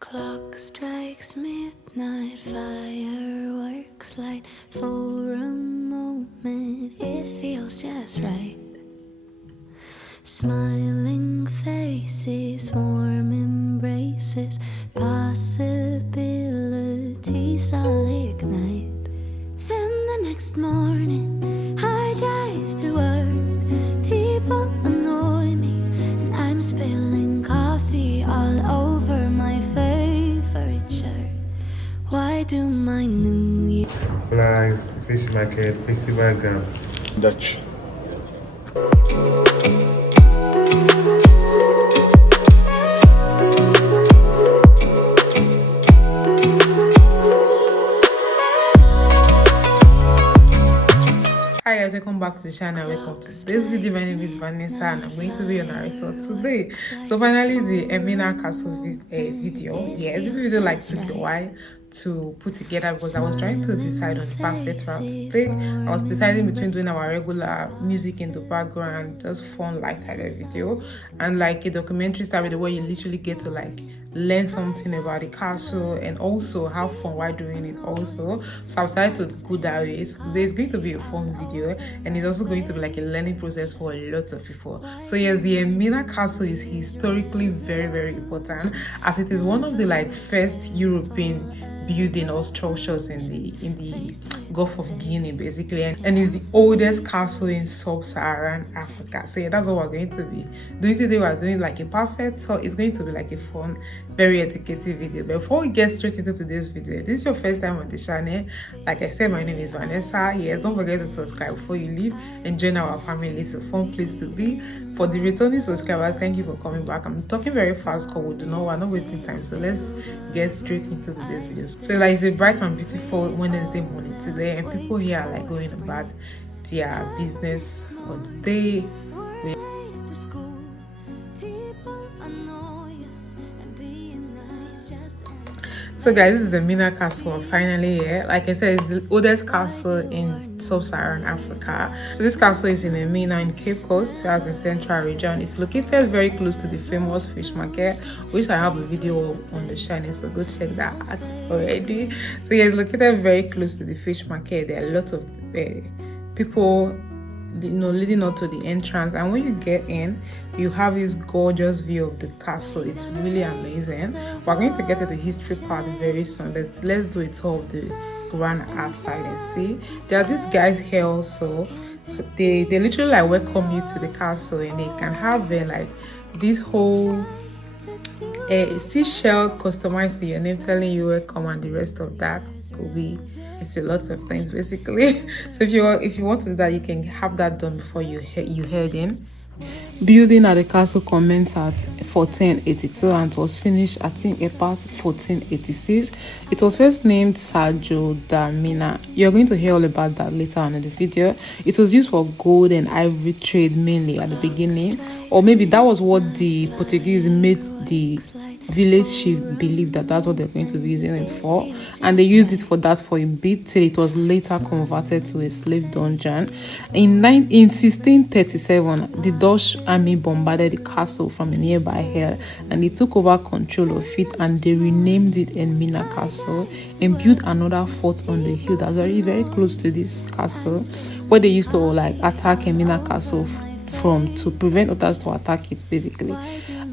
Clock strikes midnight, fireworks light. For a moment it feels just right. Smiling faces, warm embraces, possibilities all ignite. Then the next morning I drive to work. People annoy me and I'm spilling coffee all over my favorite shirt. Why do my New Year flags, fish market, festival ground? Dutch. Hi guys, welcome back to the channel. Welcome to today's video. My name is Vanessa and I'm going to be your narrator today. So finally the Elmina Castle video. Yeah, this video took a while to put together because I was trying to decide on the perfect route to take. I was deciding between doing our regular music in the background, just fun light-hearted video, and like a documentary style video where you literally get to learn something about the castle and also have fun while doing it also. So I've decided to go that way. So today is going to be a fun video and it's also going to be like a learning process for a lot of people. So yes, the Elmina Castle is historically very important, as it is one of the first European building or structures in the Gulf of Guinea basically, and is the oldest castle in sub-Saharan Africa. So yeah, that's what we're going to be doing today. We're doing a perfect, so it's going to be a fun, very educative video. But before we get straight into today's video, if this is your first time on the channel, like I said, my name is Vanessa. Yes, don't forget to subscribe before you leave and join our family. It's a fun place to be. For the returning subscribers, thank you for coming back. I'm talking very fast because we're not wasting time, so let's get straight into today's video. So it's a bright and beautiful Wednesday morning today, and people here are going about their business of the day. So guys, this is the Elmina Castle finally here. Like I said, it's the oldest castle in sub-Saharan Africa. So this castle is in Elmina in Cape Coast, as in central region. It's located very close to the famous fish market, which I have a video on the channel, so go check that out already. So yeah, it's located very close to the fish market. There are a lot of people leading up to the entrance, and when you get in you have this gorgeous view of the castle. It's really amazing. We're going to get to the history part very soon, but let's do a tour of the grand outside and see. There are these guys here also. They literally welcome you to the castle, and they can have this whole seashell customized to your name telling you welcome, and the rest of that could be, it's a lot of things basically. So if you want to do that, you can have that done before you head in. Building at the castle commenced at 1482 and was finished I think about 1486. It was first named São Jorge da Mina. You're going to hear all about that later on in the video. It was used for gold and ivory trade mainly at the beginning, or maybe that was what the Portuguese made the village chief believe that that's what they're going to be using it for, and they used it for that for a bit till it was later converted to a slave dungeon. In 1637, the Dutch army bombarded the castle from a nearby hill, and they took over control of it, and they renamed it Elmina Castle and built another fort on the hill that's very close to this castle, where they used to attack Elmina Castle to prevent others to attack it basically.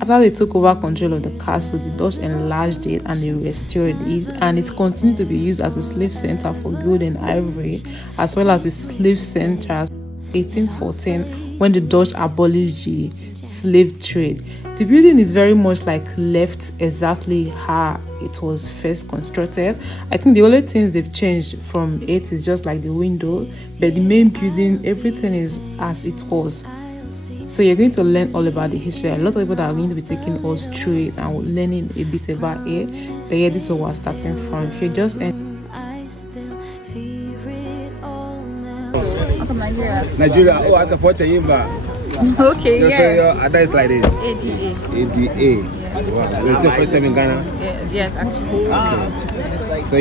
After they took over control of the castle, the Dutch enlarged it and they restored it, and it continued to be used as a slave center for gold and ivory, as well as a slave center 1814 when the Dutch abolished the slave trade. The building is very much left exactly how it was first constructed. I think the only things they've changed from it is just the window, but the main building, everything is as it was. So you're going to learn all about the history. A lot of people that are going to be taking us through it and learning a bit about it. But yeah, this is what we're starting from. If you just I'm from Nigeria. Oh, I support Yimba. Okay, yeah. So your other is like this. ADA. ADA. Wow. So it's the first time in Ghana? Yes, actually. Okay. So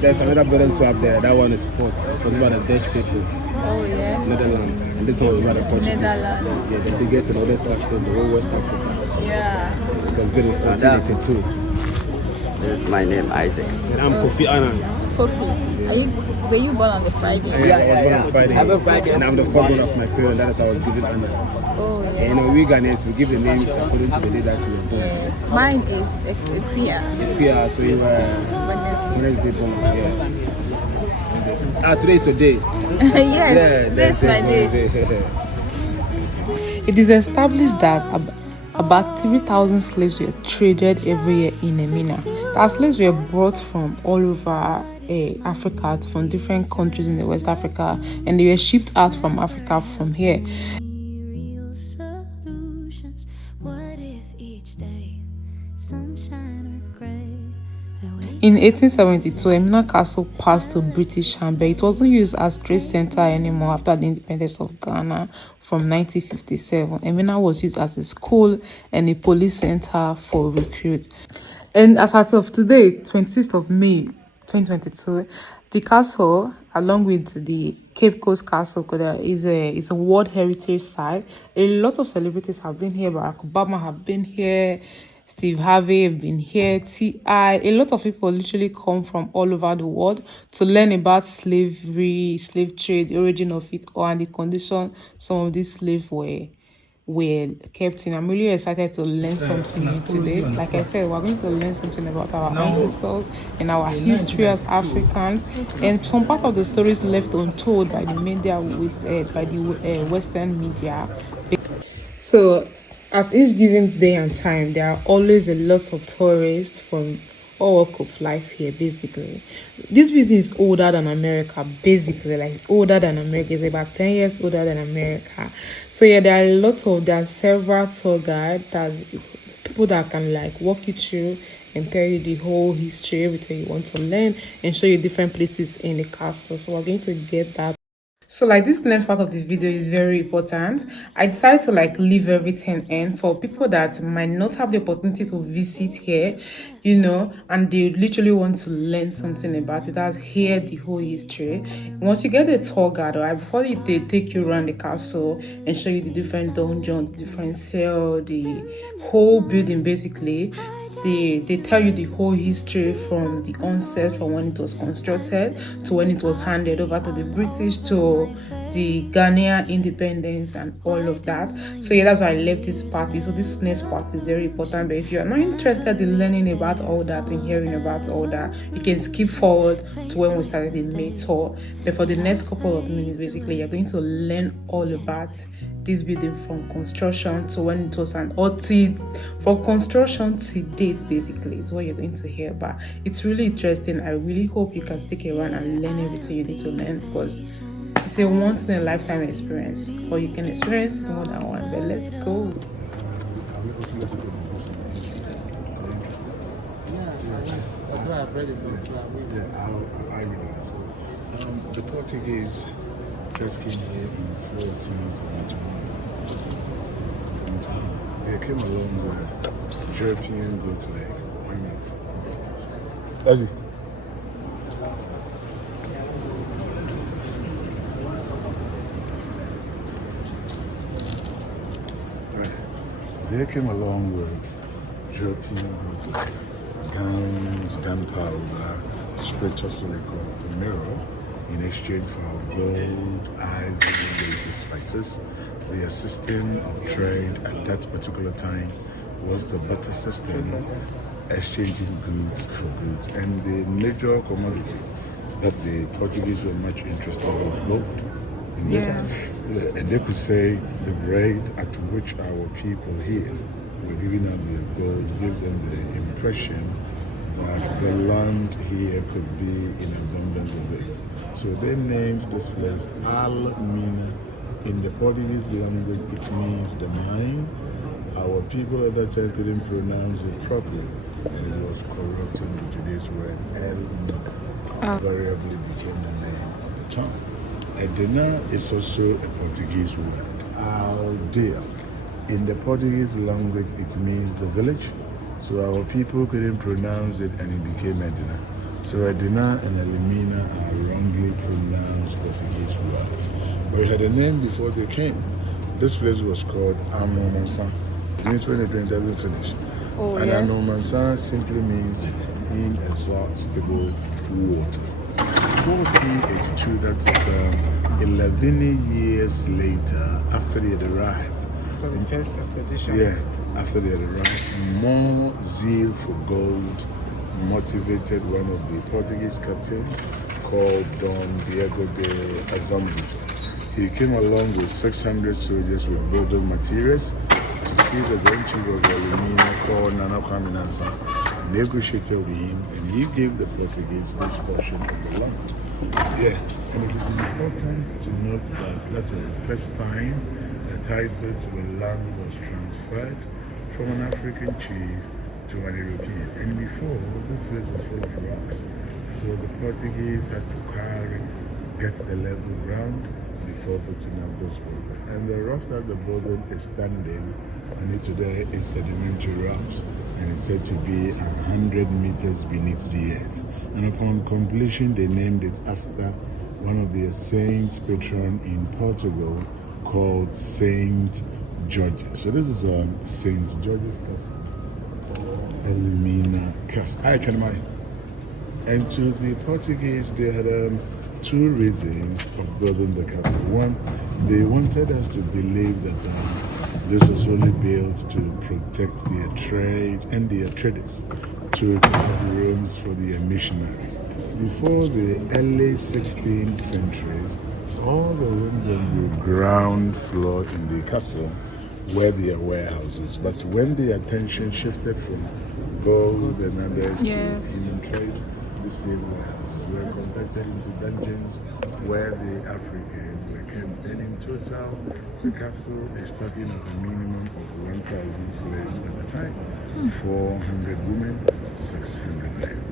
there's another building up there. That one is fort. It was about the Dutch people. Oh yeah. Netherlands. And this one was about the Portuguese. Netherlands. Yeah, the biggest and oldest castle in the whole West Africa. Yeah. It was built in 1482. This is my name, Isaac. And I'm Kofi Annan. Kofi, were you born on the Friday? Yeah, I was born on Friday. Have a Friday. And I'm the firstborn of my parents. That is why I was given Anna. Oh, yeah. And you know, we Ghanaians, we give the names according to the day that you were born. Yes. Mine is Equia. Yeah, so you were Wednesday born. Yeah. Today is your day. Yes, today's my day. It is established that about 3,000 slaves were traded every year in Elmina. The slaves were brought from all over Africa, from different countries in the West Africa, and they were shipped out from Africa from here. Real solutions. What if each day sunshine or gray? In 1872, Elmina Castle passed to British hands, but it wasn't used as trade center anymore after the independence of Ghana from 1957. Elmina was used as a school and a police center for recruits. And as of today, 26th of May 2022, the castle, along with the Cape Coast Castle, is a World Heritage Site. A lot of celebrities have been here. Barack Obama have been here. Steve Harvey have been here, T.I. A lot of people literally come from all over the world to learn about slavery, slave trade, the origin of it, and the condition some of these slaves were kept in. I'm really excited to learn something new today. Like I said, we're going to learn something about our ancestors and our history as Africans, and some part of the stories left untold by the media, by the Western media. So at each given day and time, there are always a lot of tourists from all walk of life here, basically. This building is older than America, basically. Like, older than America. It's about 10 years older than America. So yeah, there are several tour guides, that's people that can like walk you through and tell you the whole history, everything you want to learn, and show you different places in the castle. So we're going to get that. So like this next part of this video is very important. I decided to like leave everything in for people that might not have the opportunity to visit here, and they literally want to learn something about it, that's hear the whole history. Once you get a tour guide, right, before they take you around the castle and show you the different dungeons, different cells, the whole building basically, they tell you the whole history from the onset, from when it was constructed to when it was handed over to the British, to the Ghanaian independence and all of that. So yeah, that's why I left this party. So this next part is very important, but if you are not interested in learning about all that and hearing about all that, you can skip forward to when we started the May tour. But for the next couple of minutes, basically, you're going to learn all about this building from construction to when it was from construction to date, basically. It's what you're going to hear about. It's really interesting. I really hope you can stick around and learn everything you need to learn, because it's a once in a lifetime experience, or you can experience it more than one. But let's go. The Portuguese just came here in 1471. They came along with European goods like one minute. That's it. Right. They came along with European goods like guns, gunpowder, spiritual silicone, and mirror, in exchange for gold, ivory, and spices. The system of trade at that particular time was the barter system, exchanging goods for goods. And the major commodity that the Portuguese were much interested in was gold. And they could say the rate at which our people here were giving out the gold gave them the impression that the land here could be in abundance of it. So they named this place Elmina. In the Portuguese language, it means the mine. Our people at that time couldn't pronounce it properly, and it was corrupted into today's word Elmina. Variably became the name of the town. Edina is also a Portuguese word. Aldeia. In the Portuguese language, it means the village. So our people couldn't pronounce it, and it became Edina. So Edina and Elmina are wrongly pronounced Portuguese words. But it had a name before they came. This place was called Amomansa. It means when the paint doesn't finish. Oh, And yeah. Anomansa simply means inexhaustible water. 1482, that is 11 years later after they had arrived. So the first expedition. Yeah, after they had arrived, more zeal for gold motivated one of the Portuguese captains called Don Diego de Azambu. He came along with 600 soldiers with building materials to see the grand chief of Elmina called Nana Kwame Nansa, negotiated with him, and he gave the Portuguese this portion of the land. Yeah, and it is important to note that that was the first time the title to a land was transferred from an African chief to an European. And before, this place was full of rocks. So the Portuguese had to get the level ground before putting up this building. And the rocks that the building is standing on it today is sedimentary rocks, and it's said to be 100 meters beneath the earth. And upon completion, they named it after one of their saint patron in Portugal called Saint George. So this is Saint George's Castle, Elmina Castle. I can mind. And to the Portuguese, they had two reasons of building the castle. One, they wanted us to believe that this was only built to protect their trade and their traders, to have rooms for their missionaries. Before the early 16th centuries, all the rooms on the ground floor in the castle were their warehouses. But when the attention shifted from gold and others Yes. to human trade, the same warehouses were converted into dungeons where the Africans were kept. And in total, the castle is talking of a minimum of 1,000 slaves at a time, 400 women, 600 men.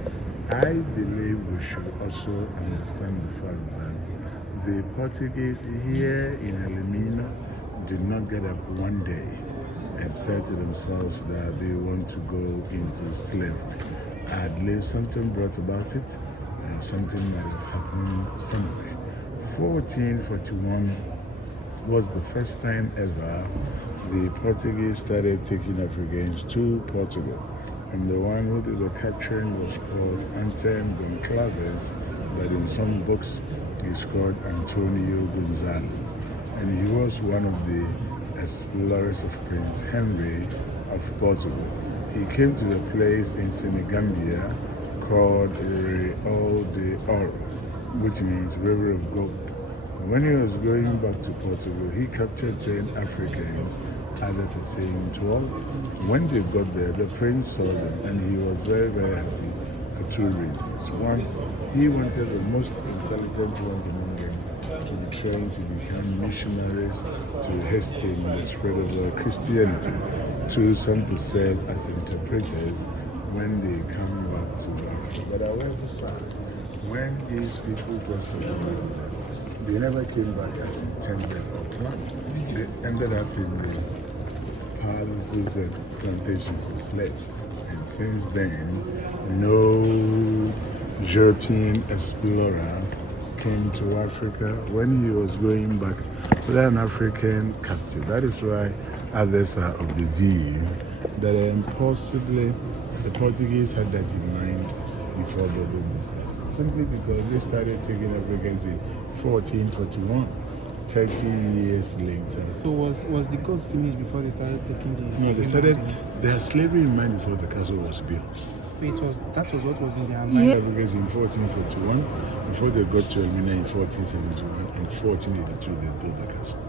I believe we should also understand the fact that the Portuguese here in Elmina did not get up one day and said to themselves that they want to go into slavery. At least something brought about it, and something might have happened somewhere. 1441 was the first time ever the Portuguese started taking Africans to Portugal. And the one who did the capturing was called Antônio Gonçalves, but in some books he's called Antonio Gonzalez. And he was one of the explorers of Prince Henry of Portugal. He came to a place in Senegambia called Rio de Oro, which means River of Gold. When he was going back to Portugal, he captured 10 Africans, others are saying 12. When they got there, the prince saw them and he was very, very happy for two reasons. One, he wanted the most intelligent ones among them to be trained to become missionaries to hasten the spread of Christianity. Two, some to serve as interpreters when they come back to Africa. But however sad, when these people got settled with them, they never came back as intended or planned. They ended up in the palaces and plantations as slaves. And since then, no European explorer came to Africa. When he was going back with an African captive. That is why others are of the view that possibly the Portuguese had that in mind before building this castle. Simply because they started taking Africans in 1441, 30 years later. So was the coast finished before they started taking the... No, they started their slavery in mind before the castle was built. So that was what was in their mind. Africans in 1441, before they got to Elmina in 1471, and 1482 they built the castle.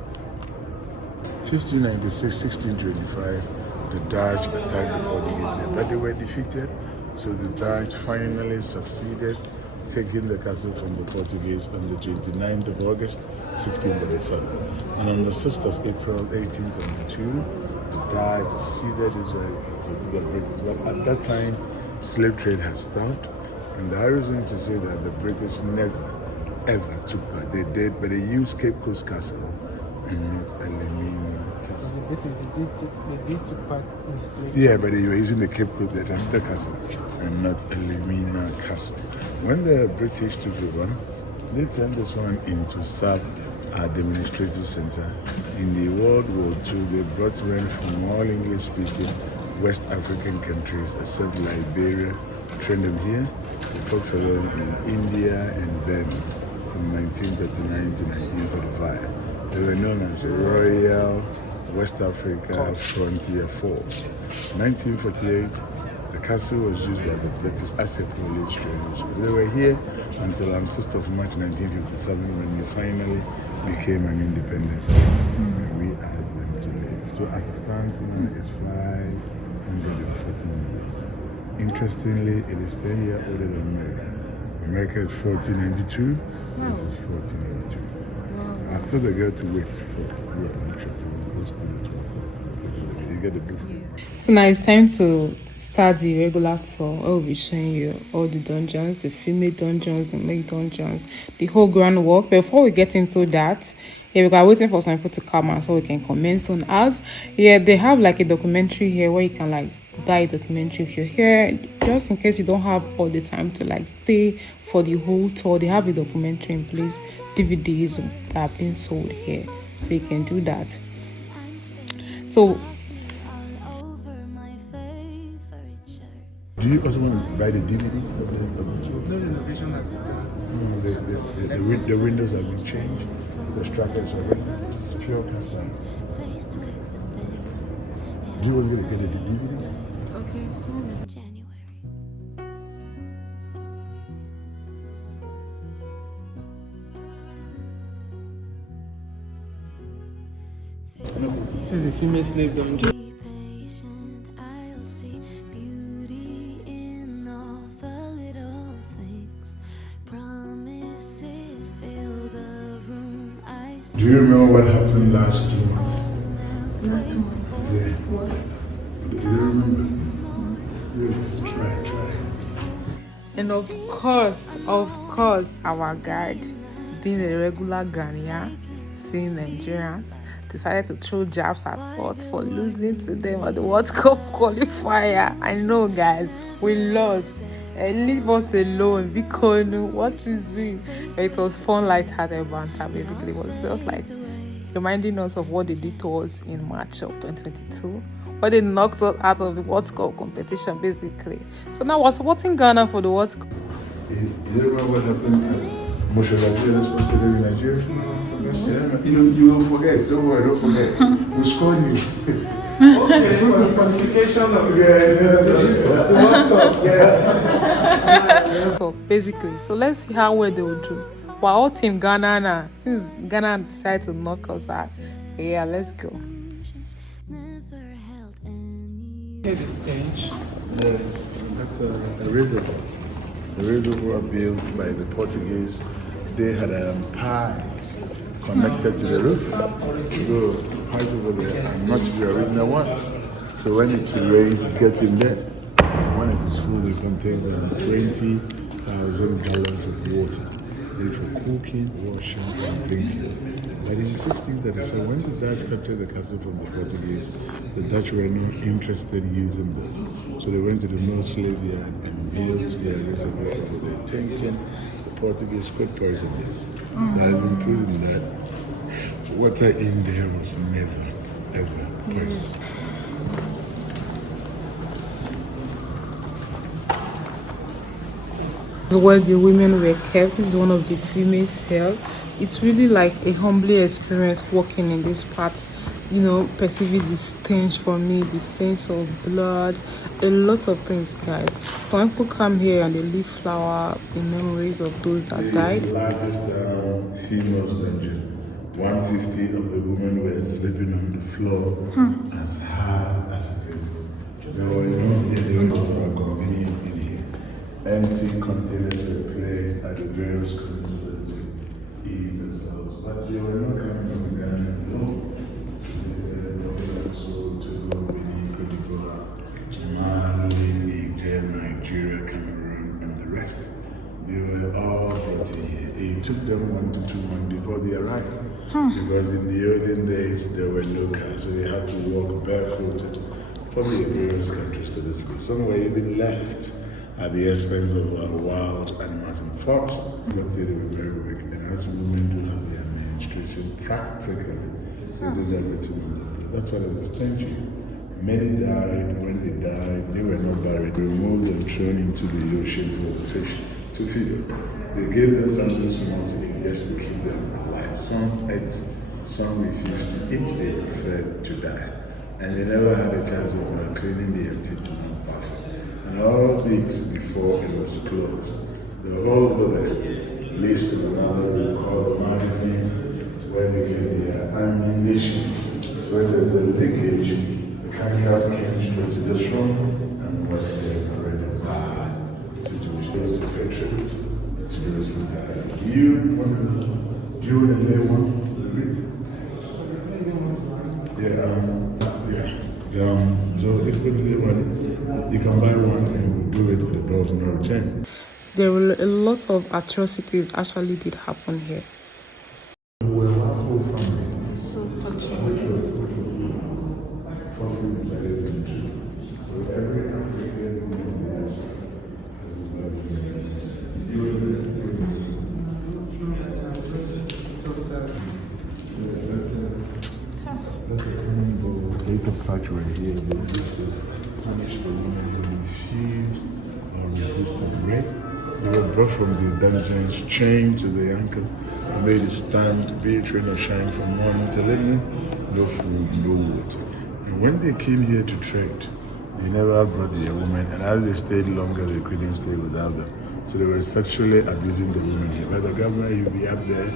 1596, 1625, the Dutch attacked the Portuguese, but they were defeated. So the Dutch finally succeeded taking the castle from the Portuguese on the 29th of August, 1637. And on the 6th of April, 1872, the Dutch ceded Israel castle to the British. But at that time, slave trade had stopped, and there is reason to say that the British never, ever took part. They did, but they used Cape Coast Castle and not Elmina Castle. The British, they did take part in slavery. Yeah, but they were using the Cape Coast, the castle, and not Elmina Castle. When the British took over, they turned this one into SAP administrative center. In the World War II, they brought men from all English-speaking West African countries except Liberia. Trained them here. We fought for them in India and Benin from 1939 to 1945. They were known as Royal West Africa Frontier Force. 1948, the castle was used by the British as a police training. They were here until on 6th of March 1957 when we finally became an independent state. And we asked them to leave. So as it stands now, it's 514 years. Interestingly, it is 10 years older than America. America is 1492, this is 1492. After they go to wait for you get the book. So now it's time to start the regular tour. I'll be showing you all the dungeons, the female dungeons, the male dungeons, the whole groundwork. Before we get into that, we are waiting for some people to come out so we can commence on us. They have like a documentary here where you can like buy a documentary if you're here, just in case you don't have all the time to like stay for the whole tour. They have a documentary in place, DVDs that are being sold here, so you can do that. So do you also want to buy the DVD of the tour? The windows have been changed. The structures are ready. It's pure cast iron. Do you want to get the DVD? Okay. This is the female slave dungeon. Do you remember what happened last 2 months? Last 2 months. Yeah. What? Do you remember? Really? Try. and of course, our guide, being a regular Ghanaian, seeing Nigerians, decided to throw jabs at us for losing to them at the World Cup qualifier. I know, guys, we lost. Leave us alone, because what is it? It was fun, light-hearted banter. Basically, it was just like reminding us of what they did to us in March of 2022, where they knocked us out of the World Cup competition, basically. So now we're supporting Ghana for the World Cup. You remember what happened at Nigeria, supposed to live in Nigeria? Yeah, you will forget. Don't worry, don't forget. We'll score you. Okay, for the pacification of So basically, so let's see how well they will do. We're all team Ghana now. Since Ghana decided to knock us out, yeah, let's go. Here's the stage. Yeah, that's a reservoir. The reservoir built by the Portuguese. They had a pipe connected to the roof. So the pipe over there are not the original ones. So when it rains, it gets in there. And when it is full, it contains 20,000 gallons of water. It's for cooking, washing, and drinking. But in 1637, when the Dutch captured the castle from the Portuguese, the Dutch were not interested in using this. So they went to the North Slave Yard and built their reservoir over there, thinking the Portuguese could poison this. That is including that water in there was never, ever poisoned. Where the women were kept. This is one of the female cells. It's really like a humbling experience walking in this part, perceiving the stench from me, the sense of blood, a lot of things, guys. When people come here and they leave flower in memories of those that died. The largest female dungeon. 150 of the women were sleeping on the floor as hard as it is. There were no elevators or convenient in here. Empty containers were placed at the various corners to ease themselves, but they were not coming from Ghana alone. They said they were also to Benin, Cote d'Ivoire, Mali, Niger, Nigeria, Cameroon, and the rest. They were all brought in here. It took them 1 to 2 months before they arrived. Because in the olden days, there were no cars, so they had to walk barefooted from the various countries to this place. Some were even left at the expense of wild animals in the forest. But they were very weak, and as women do have their menstruation, practically, they did everything on the floor. That's why there's a stench here. Many died. When they died, they were not buried. Removed and thrown into the ocean for the fish to feed. They gave them something small to eat just to keep them alive. Some ate, some refused to eat. They preferred to die. And they never had a chance of cleaning the empty tomb perfect. And all this before it was closed. The whole building leads to another room called the magazine, where they keep their ammunition. So when there's a leakage, the chemicals came straight to this room and was separated by situation to pay tribute to those who died. Do you want to lay one? So if we lay one, you can buy one and we'll do it for the door of no return. There were a lot of atrocities actually did happen here. Of such were here, they used to punish the women who refused or resisted rape. They were brought from the dungeons, chained to the ankle, and made to stand, bathe, rain or shine from morning till evening, no food, no water. And when they came here to trade, they never brought their women, and as they stayed longer, they couldn't stay without them. So they were sexually abusing the women here. But the governor, he'll be up there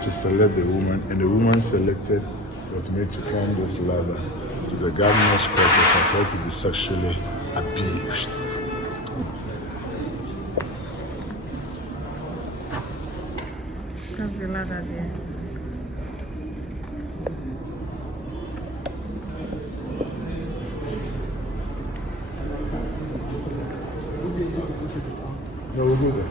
to select the woman, and the woman selected was made to climb this ladder to the governor's quarters and try to be sexually abused. That's the ladder there. No, we'll do that.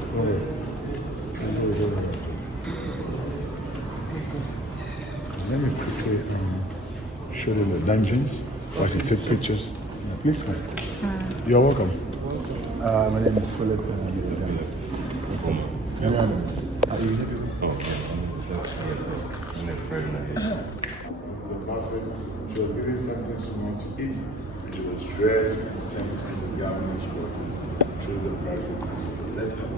Let me quickly show you the dungeons, or to take pictures. Please, man. You're welcome. My name is Philip, and I'm the prophet, she was given something small to eat, and she was dressed and sent to the governor's quarters through the prophet. Let her.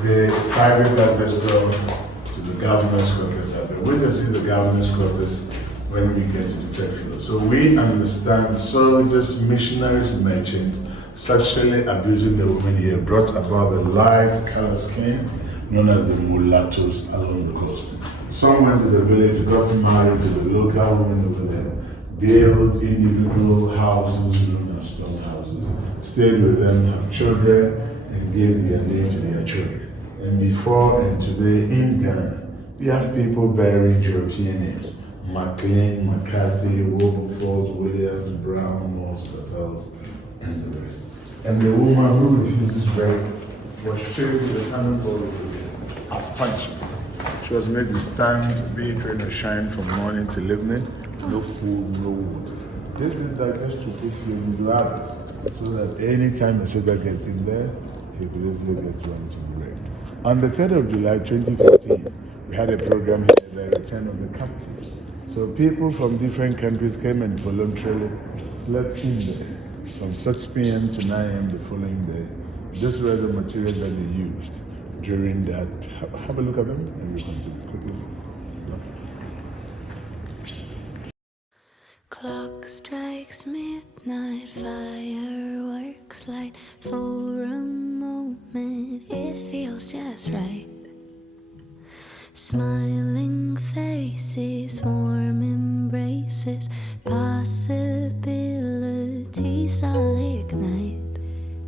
The private passage door to the governor's quarters. Where to see the governor's quarters when we get to the third floor. So we understand soldiers, missionaries, merchants sexually abusing the women here brought about the light color skin known as the mulattoes along the coast. Some went to the village, got married to the local women over there, built individual houses known as stone houses, stayed with them, have children, and gave their name to their children. And before and today in Ghana, we have people bearing European names. McLean, McCarthy, Wilberforce, Williams, Brown, Morse, Battles, and the rest. And the woman who refused to rape was chained to the cannonball as punishment. She was made to stand, be trained to shine from morning till evening, no food, no water. This did that just to put you into others, so that any time a soldier gets in there, he could easily get one to be raped. On the 3rd of July 2015, we had a program here, the return of the captives. So people from different countries came and voluntarily slept in there from 6 p.m. to 9 a.m. the following day. These were the materials that they used during that. Have a look at them and we'll continue quickly. Clock strikes midnight, fireworks light. For a moment it feels just right. Smiling faces, warm embraces, possibilities all ignite.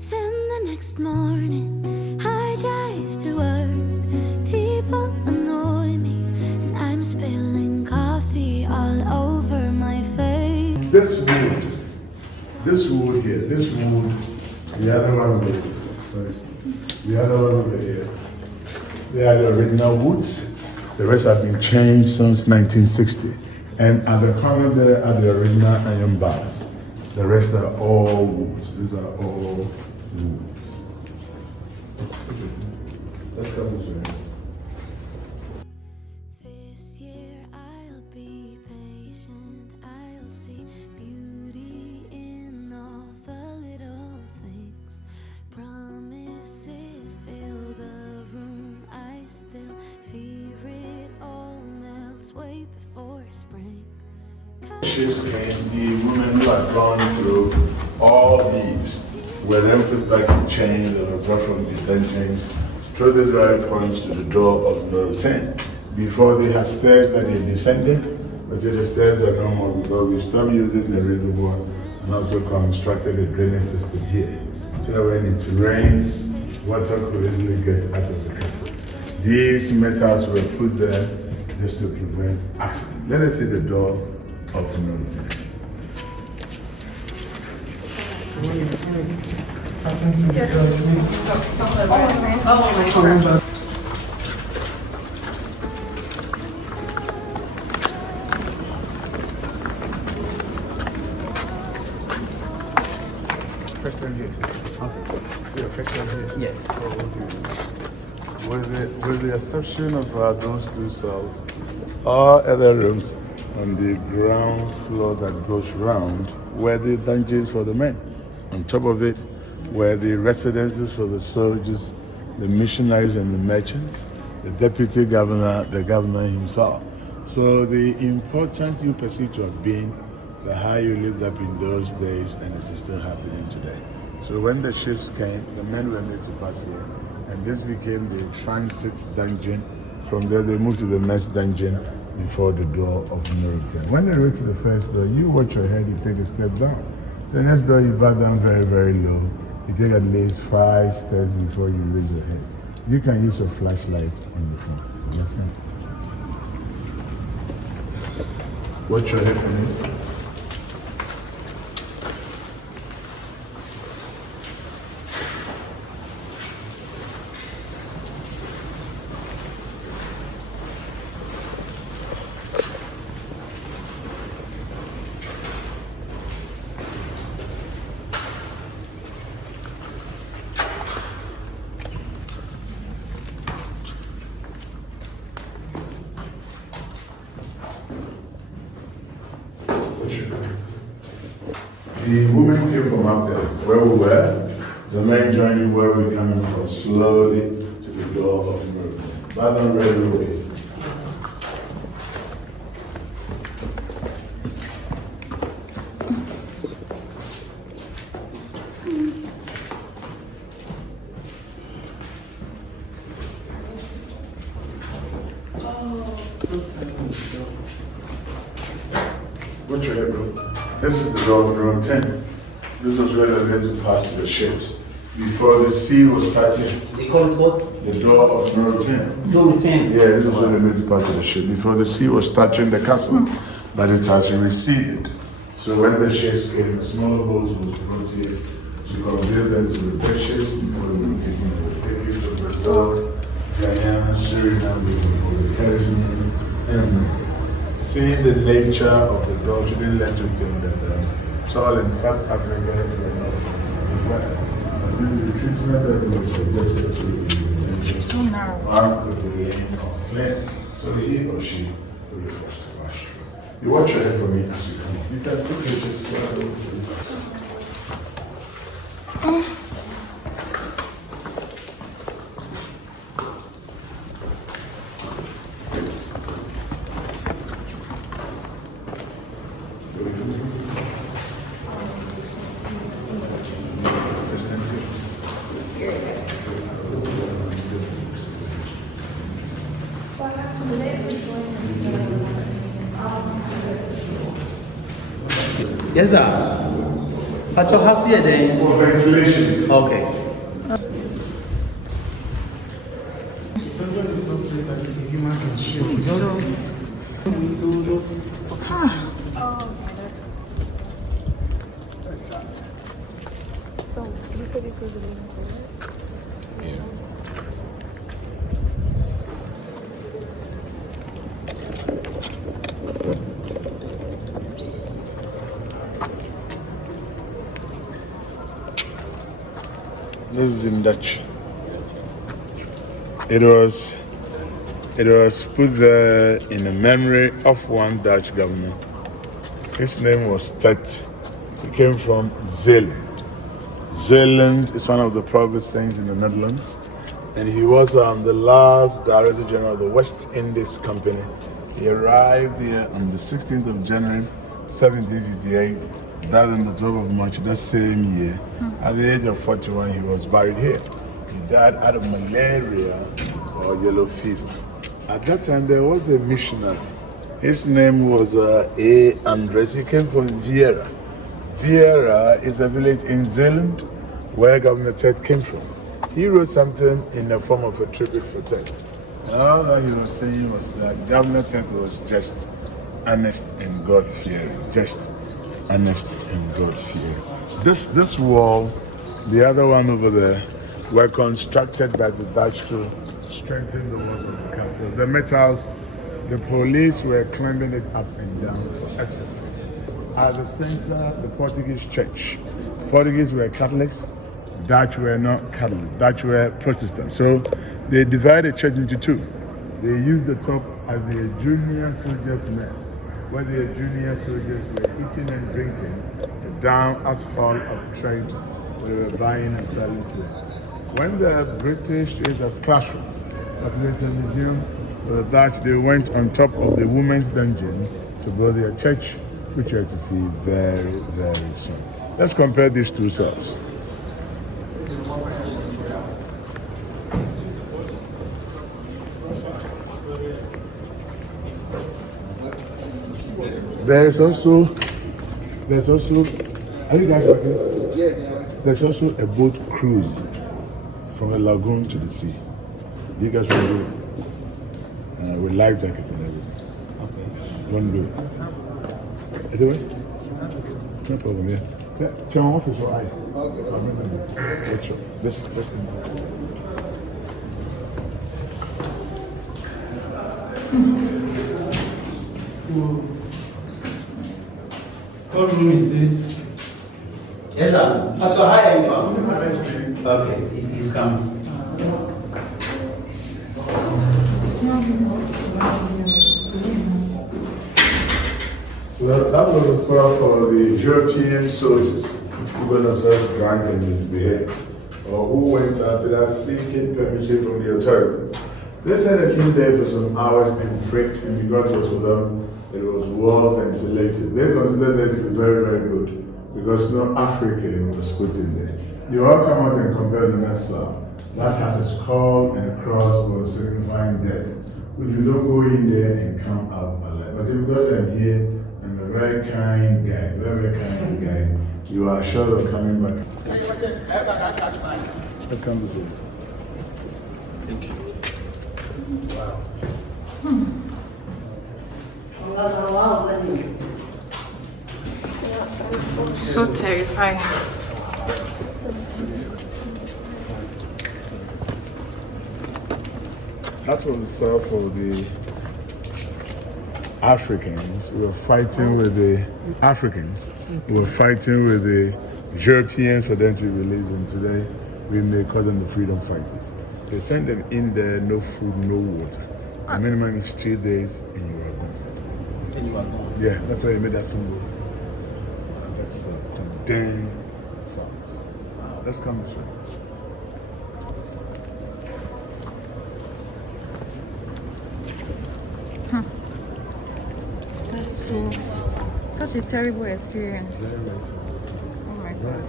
Then the next morning I drive to work. People annoy me and I'm spilling coffee all over my face. This wood here, the other one over here, they are the original woods. The rest have been changed since 1960. And at the corner there are the original iron bars. The rest are all woods. These are all woods. Let's come this way. This year I'll be patient. I'll see beauty in all the little things. Promises fill the room. I still fear it all melts way before spring. Ships came, the women who had gone through all these were then put back in chains that were brought from the dungeons through the dry points to the door of no return. Before they had stairs that they descended, but the stairs are no more because we stopped using the reservoir and also constructed a drainage system here. So that when it rains, water could easily get out of the castle. These metals were put there just to prevent accident. Let us see the door of no return. First time here. Yeah, first time here. Yes. With the exception of those two cells, all other rooms on the ground floor that goes round were the dungeons for the men. On top of it were the residences for the soldiers, the missionaries and the merchants, the deputy governor, the governor himself. So the important you perceive to have been the how you lived up in those days, and it is still happening today. So when the ships came, the men were made to pass here, and this became the transit dungeon. From there they moved to the next dungeon before the door of no return. When they reach the first door, you watch your head, you take a step down. The next door you bow down very, very low. You take at least 5 steps before you raise your head. You can use a flashlight in the front. Understand? Watch your head for me. The women came from up there, where we were. The men joined where we're coming from, slowly to the door of miracle. Bow down right away. What's your head, bro? This is the door of room 10. This was where they were to pass to the ships. Before the sea was starting. They call it what? The door of no return. No return. Yeah, this was where they made to pass to the ship. Before the sea was touching the castle, but it has receded. So when the ships came, the smaller boats was brought here to convey them to the big ships before they were taken to Brazil, Guyana, Suriname, the Caribbean, and seeing the nature of the dog, she didn't let you think that tall and fat African were not well. The treatment that we suggested to So narrow. one could be lean or slim, so he or she will be forced to wash. You watch your head for me as you come up. You can put your Yes, sir. But your house here then? for ventilation. Okay. So, you said this was the living quarters? This is in Dutch. It was put there in the memory of one Dutch governor. His name was Tet. He came from Zeeland. Zeeland is one of the provinces in the Netherlands, and he was the last Director General of the West Indies Company. He arrived here on the 16th of January, 1758, died on the 12th of March that same year. At the age of 41, he was buried here. He died out of malaria or yellow fever. At that time, there was a missionary. His name was A. Andres. He came from Vieira. Vieira is a village in Zeeland where Governor Tet came from. He wrote something in the form of a tribute for Tet. And all that he was saying was that Governor Tet was just honest and God-fearing. Just honest and God-fearing. This wall, the other one over there, were constructed by the Dutch to strengthen the walls of the castle. The metals, the police were climbing it up and down for exercise. At the center, the Portuguese Church. Portuguese were Catholics, Dutch were not Catholic, Dutch were Protestant. So they divided the church into two. They used the top as the junior soldiers' mess, where the junior soldiers were eating and drinking, down as hall of trade, where they were buying and selling slaves. When the British used as classroom, at the museum, the Dutch, they went on top of the women's dungeon to build their church, which you have to see very, very soon. Let's compare these two cells. There's also, are you guys working? There's also a boat cruise from a lagoon to the sea. Do you guys want to do it? With life jacket and everything. Okay. Want to do it? Is it right? No problem, yeah. Can I offer your eyes? Okay. This. What room is this? Yes, sir. At your high end, okay, he's coming. So that was a song for the European soldiers who got themselves drunk and misbehaved, or who went after that seeking permission from the authorities. They said a few days for some hours and freaked, and because it was for them, it was well ventilated. They considered that to be very, very good because no African was put in there. You all come out and compare the next cell. That has a skull and a crossbones signifying death. If you don't go in there and come out alive. But because I'm here, I'm a very kind guy, very kind guy, you are sure of coming back. Let's come this way. Thank you. Wow. So terrifying. That was the cell for the Africans. We were fighting with the Africans. We were fighting with the Europeans for them to release them. Today, we may call them the freedom fighters. They send them in there, no food, no water. The minimum is 3 days and you are gone. And you are gone. Yeah, that's why they made that symbol. That's condemned cells. Let's come this way. That's such a terrible experience. Oh my God.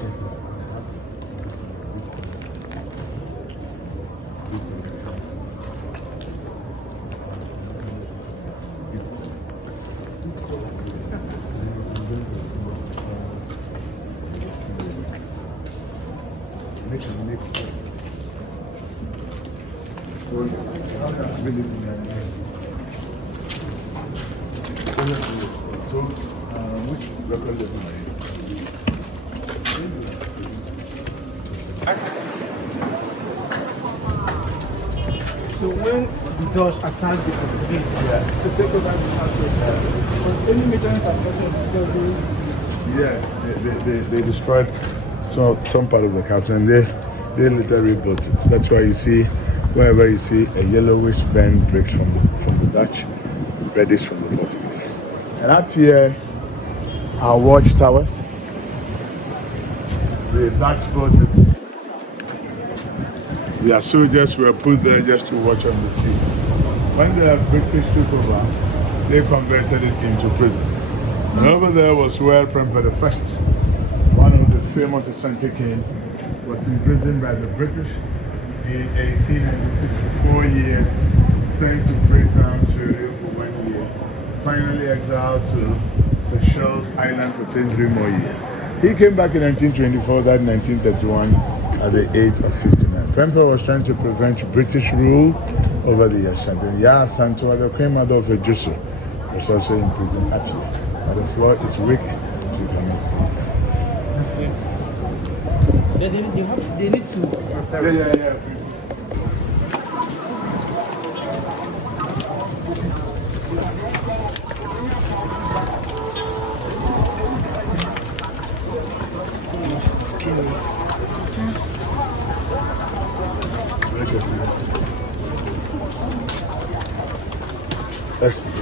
Which record label are you? So when the Dutch attacked the Portuguese to take over the castle, was any major intervention? Yeah, they destroyed some part of the castle and they literally built it. That's why you see Wherever you see a yellowish band bricks from the Dutch, reddish from the Portuguese. And up here are watchtowers. The Dutch built it. Their soldiers were put there just to watch on the sea. When the British took over, they converted it into prisons. And over there was where Prempeh I, one of the famous eccentric kings, was imprisoned by the British in 1896 for 4 years, sent to Freetown, Sierra for 1 year, finally exiled to Seychelles Island for 23 more years. He came back in 1924, died in 1931 at the age of 59. Prempeh was trying to prevent British rule over the Ashanti. Ya Santo, the Queen Mother of Ejusu, was also in prison at here. But the floor is weak, so you cannot see. They need to prepare. Yeah. That's good.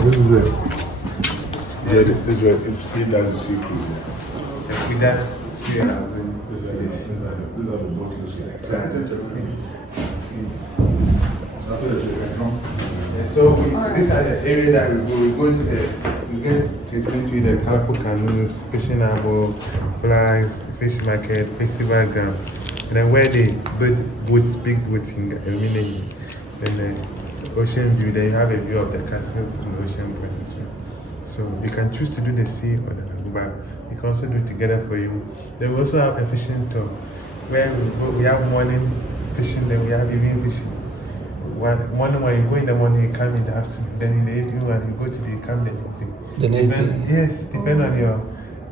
This is it. Yeah, this is what it does see through. It does see These are the bottles like that. So these are the area that we go. We go to we get to explain to you the colorful canoes, fishing harbor, flags, fish market, festival ground. And then where they build boats, big boats in Elmina, then the ocean view, then you have a view of the castle from the ocean point as well. So you can choose to do the sea or the lagoon, but we can also do it together for you. Then we also have a fishing tour where we have morning fishing, then we have evening fishing. Morning when you go in the morning, you come in the afternoon, then in the evening when you go to the camp, then you The next day? Yes, depending on your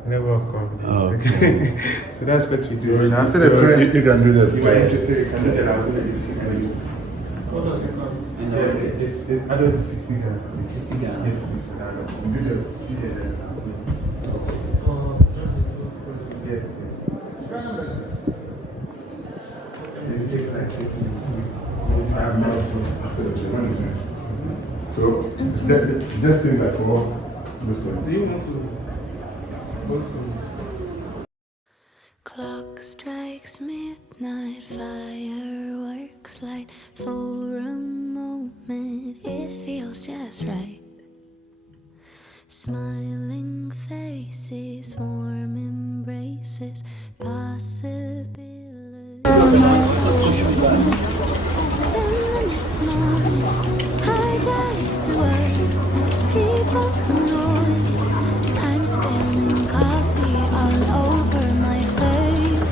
level of confidence. Oh, okay. So that's what we do. And after the prayer, you can do that. you are interested, you can do the lagoon. What does it cost? It's adult is 60 Ghana. 60 Ghana. Yes, it's for adult. We do the sea and then For just the two person. yes. You take like 50 After the trip, so just think that for this time. Do you want to Gold Coast? Clock strikes midnight, fireworks light. For a moment, it feels just right. Smiling faces, warm embraces, possibilities. Then the next morning, I drive to work. People annoy me. I'm spilling coffee all over my face.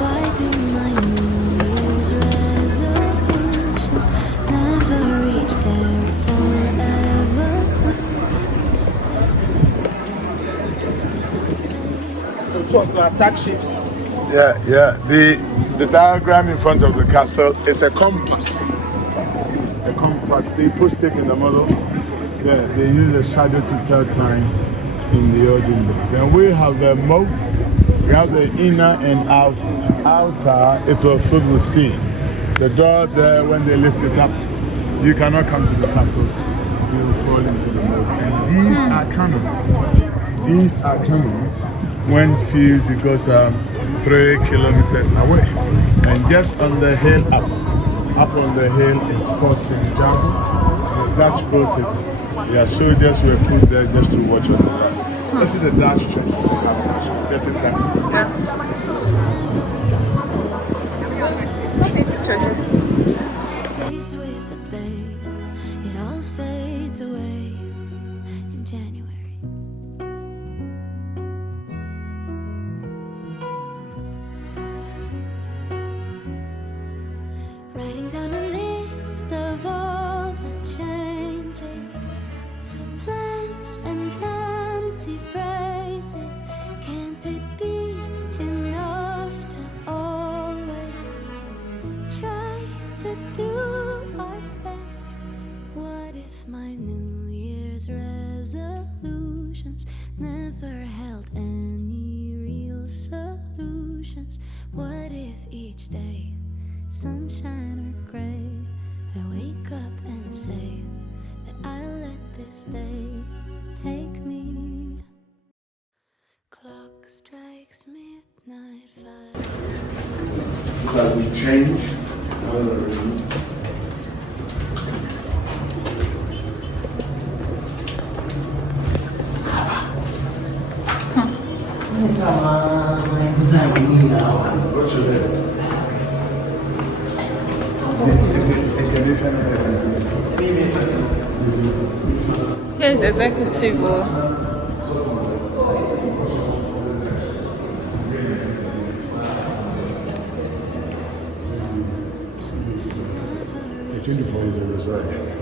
Why do my New Year's resolutions never reach their forever? It's supposed to attack ships. Yeah. The diagram in front of the castle is a compass. A compass. They put stick in the middle. Yeah, they use a shadow to tell time in the olden days. And we have a moat. We have the inner and outer. Outer, it was filled with sea. The door there, when they lift it up, you cannot come to the castle. You will fall into the moat. And these are canoes. These are canoes. When fused, it goes 3 kilometers away. And just on the hill up on the hill is Fort St. John. The Dutch built it. Their soldiers were put there just to watch on the ground. This is the Dutch church. Get it down. Faced with the day, it all fades away in January. Writing down a list of all the changes, plans and fancy phrases. Can each day, sunshine or gray. I wake up and say that I'll let this day take me. Clock strikes midnight 5. Because we change. What's your name? Yes, executive.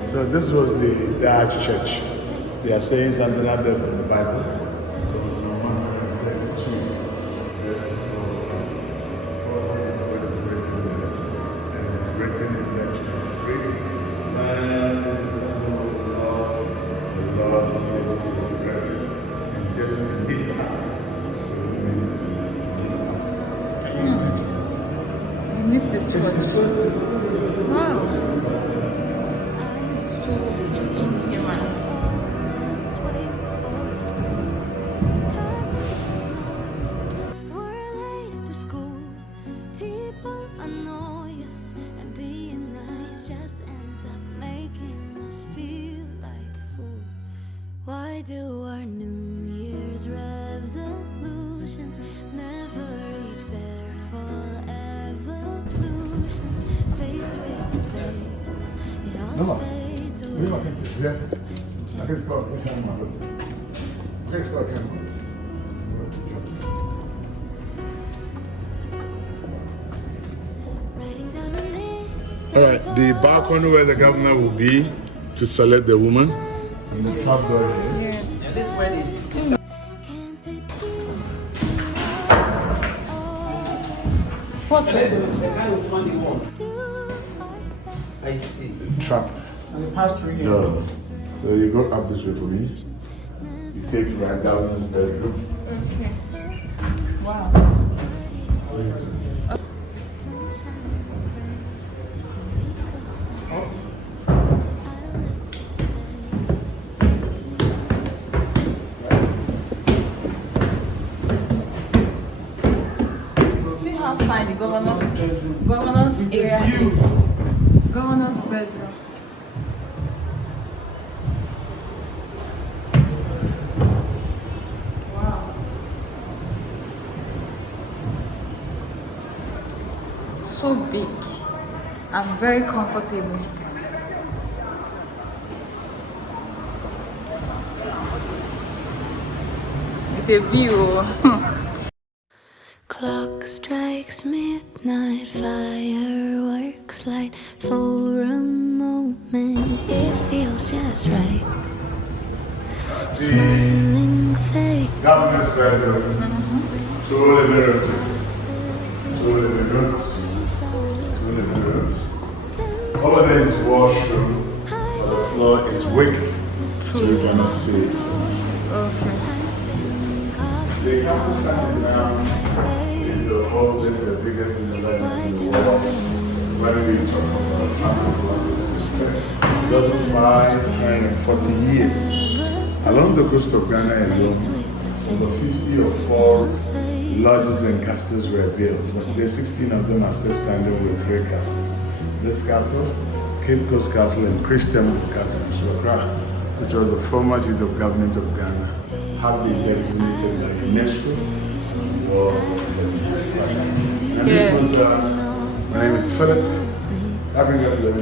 So this was the Dutch church. They are saying something out there from the Bible. Wow. We're late for school. People annoy us, and being nice just ends up making us feel like fools. Why do our New Year's resolutions never reach their full evolutions? Faced with the pain, it all fades away. Writing down a list. All right, the balcony where the governor will be to select the woman. And the top door here. And this where this Can't it be? What? the kind of woman they want. I see. Trap And the pass through here. door. So you go up this way for me. You take right down this bedroom. Wow. See how fine the governor's area is. Governor's bedroom. Wow. So big and very comfortable. With a view. Clock strikes midnight, fireworks light. For a moment, it feels just right. Smiling face. Governor's bedroom. Two living rooms. Two living rooms. Two living rooms. Over there is washroom. The floor is wick. So you cannot see it. The castle standing now in the hall is the biggest in the land in the world. When we talk about transatlantic, just 540 years. Along the coast of Ghana alone, over 50 or 4 lodges and castles were built, but today 16 of them are still standing with 3 castles. This castle, Cape Coast Castle and Christian Castle in Accra, which was the former seat of government of Ghana, have been designated by UNESCO for the And this was, my name is Philip. I've been here for the